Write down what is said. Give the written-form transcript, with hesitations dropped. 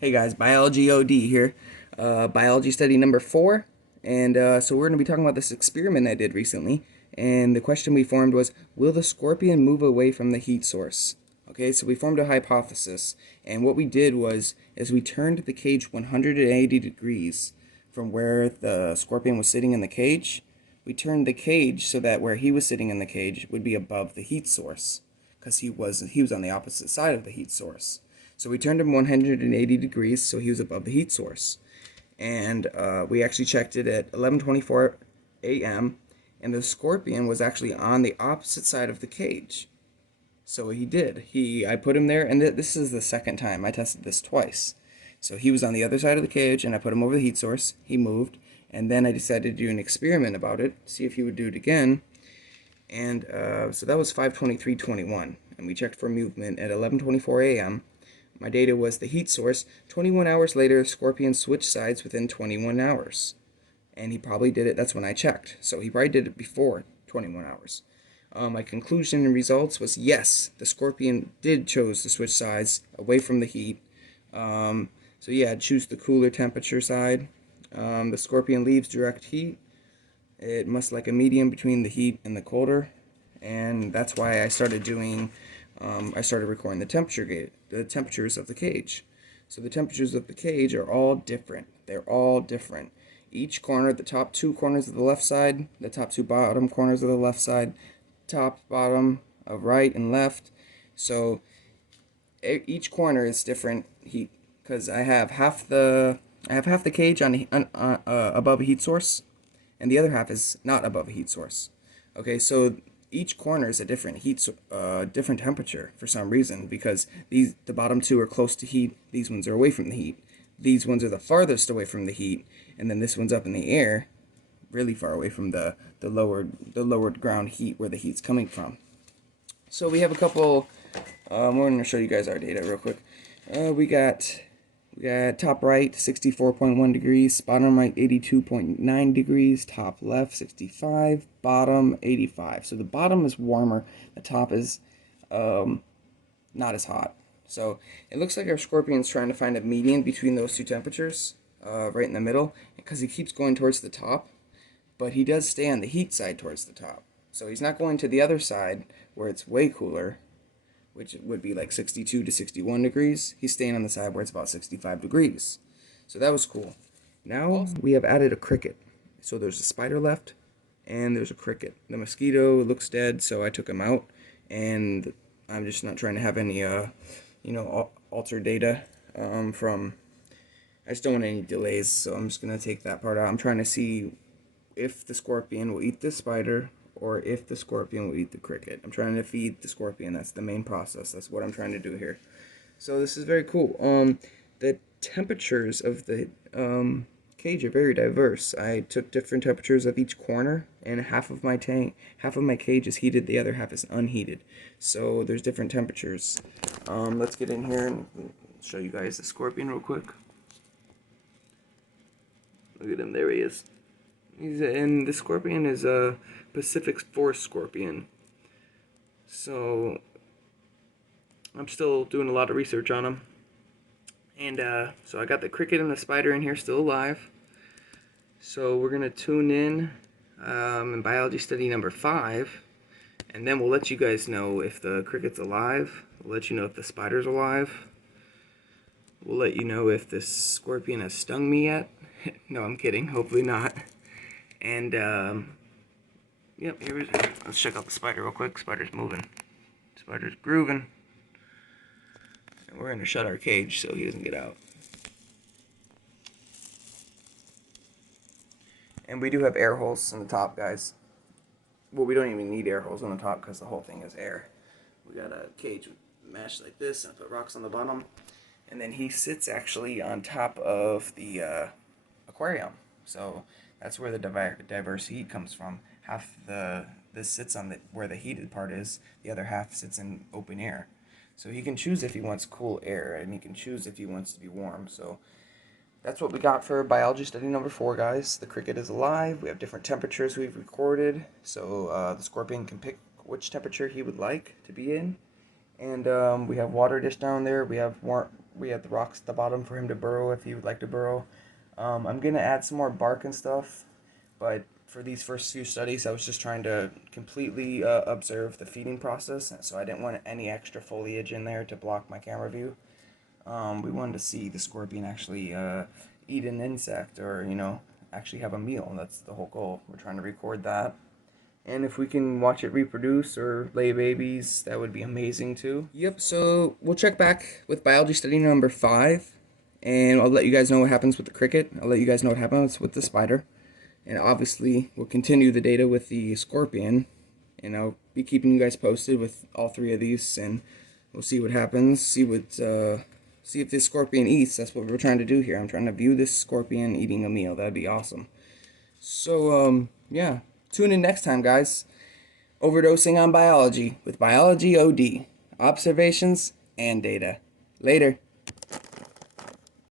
Hey guys, Biology OD here. Biology study number 4. And so we're going to be talking about this experiment I did recently. And the question we formed was, will the scorpion move away from the heat source? Okay, so we formed a hypothesis. And what we did is we turned the cage 180 degrees from where the scorpion was sitting in the cage. We turned the cage so that where he was sitting in the cage would be above the heat source, because he was on the opposite side of the heat source. So we turned him 180 degrees so he was above the heat source. And we actually checked it at 11:24 a.m. and the scorpion was actually on the opposite side of the cage. So he did. I put him there, and this is the second time. I tested this twice. So he was on the other side of the cage, and I put him over the heat source. He moved, and then I decided to do an experiment about it, see if he would do it again. And so that was 5:23:21, and we checked for movement at 11:24 a.m. My data was the heat source. 21 hours later, scorpion switched sides within 21 hours. And he probably did it, that's when I checked. So he probably did it before 21 hours. My conclusion and results was yes, the scorpion did chose to switch sides away from the heat. So yeah, choose the cooler temperature side. The scorpion leaves direct heat. It must like a medium between the heat and the colder. And that's why I started recording the temperatures of the cage. So the temperatures of the cage are all different. They're all different. Each corner, the top two corners of the left side, the top two bottom corners of the left side, top, bottom of right and left. So each corner is different heat, because I have half the cage above a heat source, and the other half is not above a heat source. Okay, so each corner is a different different temperature for some reason, because the bottom two are close to heat, these ones are away from the heat. These ones are the farthest away from the heat, and then this one's up in the air, really far away from the lowered ground heat where the heat's coming from. So we have a couple. We're going to show you guys our data real quick. We got top right 64.1 degrees, bottom right 82.9 degrees, top left 65, bottom 85. So the bottom is warmer, the top is not as hot. So it looks like our scorpion's trying to find a median between those two temperatures, right in the middle, because he keeps going towards the top, but he does stay on the heat side towards the top. So he's not going to the other side where it's way cooler, which would be like 62 to 61 degrees. He's staying on the side where it's about 65 degrees. So that was cool. Now we have added a cricket. So there's a spider left, and there's a cricket. The mosquito looks dead, so I took him out, and I'm just not trying to have any, altered data from. I just don't want any delays, so I'm just going to take that part out. I'm trying to see if the scorpion will eat the spider, or if the scorpion will eat the cricket. I'm trying to feed the scorpion. That's the main process. That's what I'm trying to do here. So this is very cool. The temperatures of the cage are very diverse. I took different temperatures of each corner, and half of my cage is heated, the other half is unheated. So there's different temperatures. Let's get in here and show you guys the scorpion real quick. Look at him, there he is. And the scorpion is a Pacific forest scorpion. So I'm still doing a lot of research on him. And so I got the cricket and the spider in here still alive. So we're going to tune in biology study number 5. And then we'll let you guys know if the cricket's alive. We'll let you know if the spider's alive. We'll let you know if this scorpion has stung me yet. No, I'm kidding. Hopefully not. And, yep, let's check out the spider real quick. Spider's moving. Spider's grooving. And we're going to shut our cage so he doesn't get out. And we do have air holes in the top, guys. Well, we don't even need air holes on the top because the whole thing is air. We got a cage mesh like this, and put rocks on the bottom. And then he sits actually on top of the aquarium. So that's where the diverse heat comes from. Half this sits on where the heated part is. The other half sits in open air. So he can choose if he wants cool air, and he can choose if he wants to be warm. So that's what we got for biology study number 4, guys. The cricket is alive. We have different temperatures we've recorded. So the scorpion can pick which temperature he would like to be in. And we have water dish down there. We have we had the rocks at the bottom for him to burrow if he would like to burrow. I'm gonna add some more bark and stuff, but for these first few studies, I was just trying to completely observe the feeding process, so I didn't want any extra foliage in there to block my camera view. We wanted to see the scorpion actually eat an insect, or actually have a meal. That's the whole goal. We're trying to record that. And if we can watch it reproduce or lay babies, that would be amazing too. Yep, so we'll check back with biology study number 5, and I'll let you guys know what happens with the cricket. I'll let you guys know what happens with the spider. And obviously, we'll continue the data with the scorpion, and I'll be keeping you guys posted with all 3 of these, and we'll see what happens, see if this scorpion eats. That's what we're trying to do here. I'm trying to view this scorpion eating a meal. That'd be awesome. So, yeah. Tune in next time, guys. Overdosing on biology with Biology OD. Observations and data. Later.